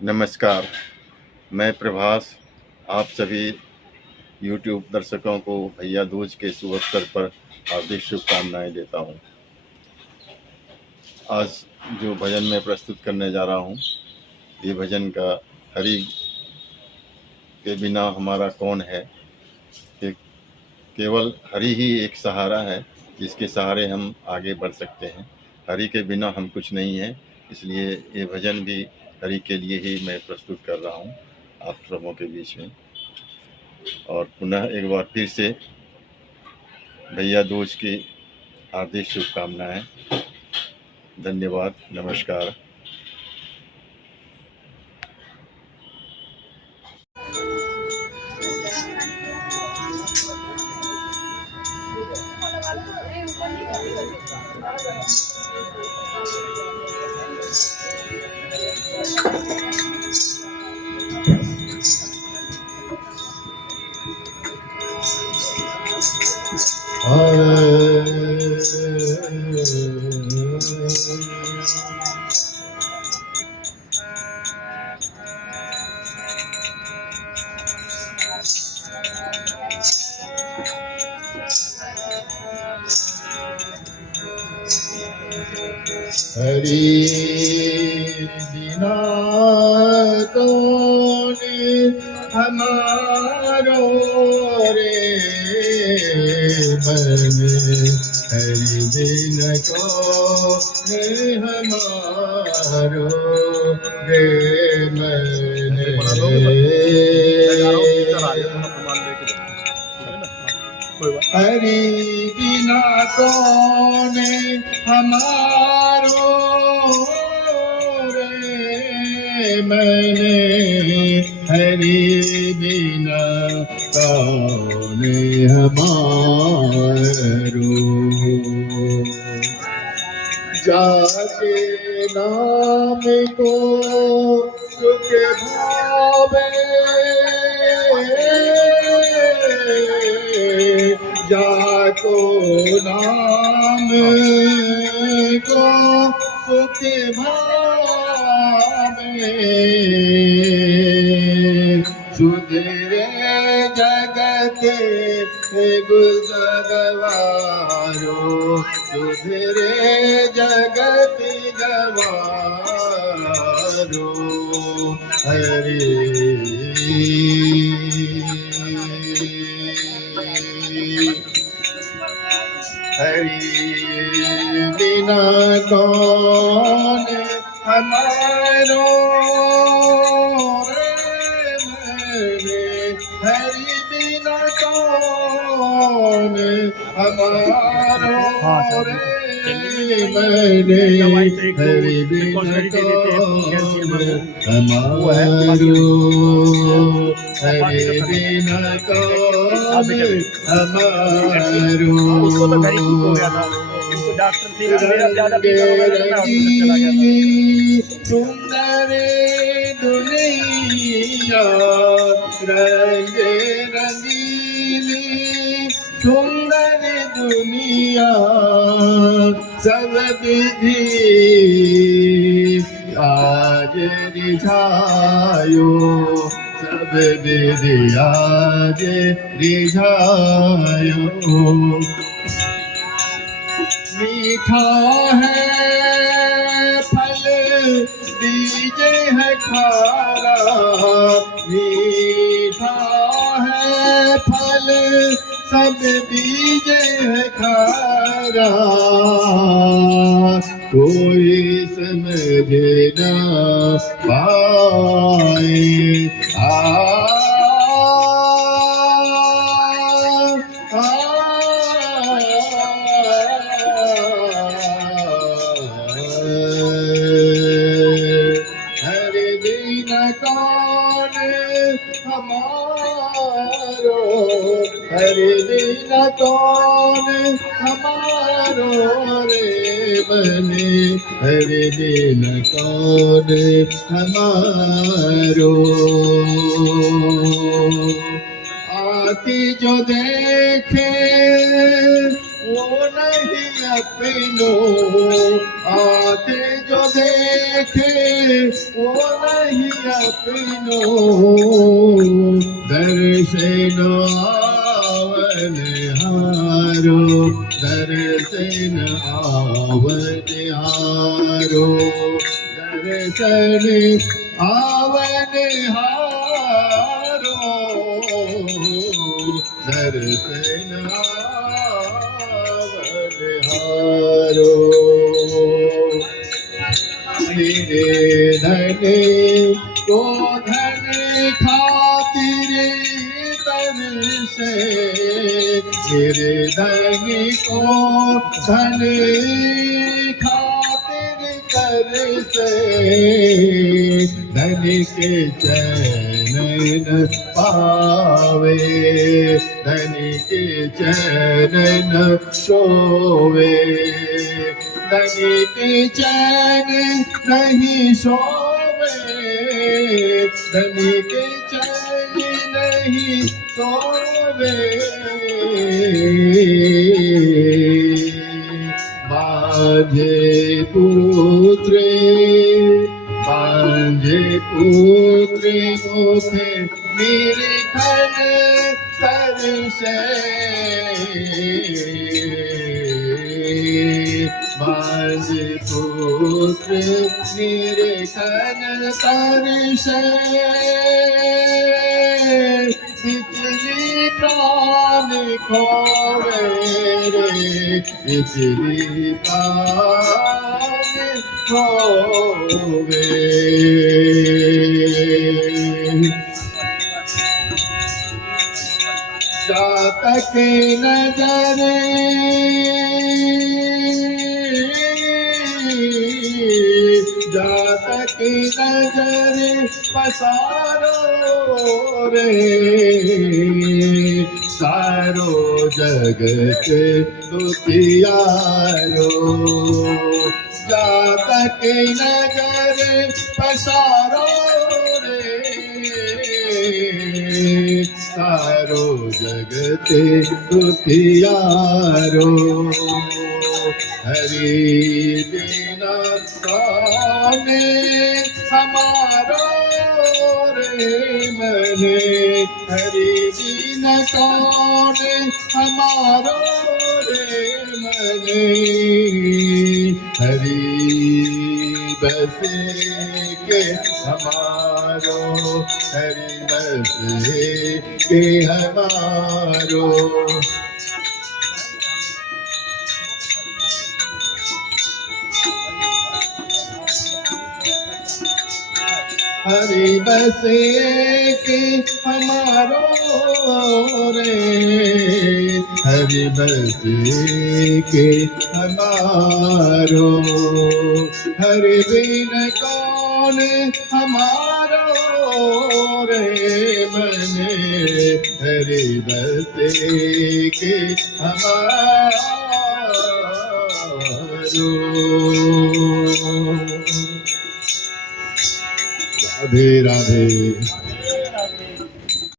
नमस्कार, मैं प्रभास आप सभी यूट्यूब दर्शकों को भैया दूज के शुभ अवसर पर हार्दिक शुभकामनाएं देता हूं। आज जो भजन मैं प्रस्तुत करने जा रहा हूं, ये भजन का हरि के बिना हमारा कौन है। कि केवल हरि ही एक सहारा है जिसके सहारे हम आगे बढ़ सकते हैं। हरि के बिना हम कुछ नहीं है, इसलिए ये भजन भी हरि के लिए ही मैं प्रस्तुत कर रहा हूँ आप सबों के बीच में। और पुनः एक बार फिर से भैया दूज की हार्दिक शुभकामनाएं। धन्यवाद, नमस्कार। हरि बिना कौन हमारो रे मन, हरि बिन कौन हमारो रे मन। हरि बिना कौन हमारो रे मन, हरि बिना कौन हमारो। जाके नाम को सुख भावे, जाको नाम को सुख भावे, सुधरे जगत गुजरवारो, सुधरे जगत गवारो। हरि हरि बिना कौन हमारो रे, हरि बिना कौन हमारो रे मैंने, हरि बिना कौन हमारो, हरि बिना कौन हमारो। सुंदर दुनिया रंग रंगीली, सुंदर दुनिया सब विधि आज रिझायो, सब विधि आज रिझायो। मीठा है फल बीज है खारा, मीठा है फल सब बीज है खारा, कोई समझ न पाए। हरि बिना कौन हमारो, हरि बिना कौन हमारो रे बने, हरि बिना कौन हमारो। आती जो देखे वो नहीं अपनो, आते जो देखे वो नहीं अपनो, दर्शन आवन हारो, दर्शन आवन हारो, दर्शन आवन हारो, दर्शन आवन हारो। मेरे धने को धन खातिर तन से, मेरे धन को धन खातिर कर से, धन के चैन न पावे, धन के चैन न सोवे, धन के चैन नहीं सोवे, धन के चैन नहीं सोवे। माझे पुत्र, माझे पुत्र मुखे निरीखन करसे, माझे पुत्र निरीखन करसे, इतनी प्राण खोवे रे, इतनी प्राण खोवे। जातक नजर जातक नजर पसारो रे, सारो जगत दुखियारो, जातक नजर पसारो रे, सारो जगत दुखियारो। हरि बिना कौने हमारो रे मने, हरि बिना कौने हमारो रे मने, हरि बसे के हमारो, हरि बसे के हमारो। हरि बसे के हमारो रे, हरि बसे के हमारो, हरि बिन कौन हमारो रे मने, हरि बसे के हमारो। राधे राधे।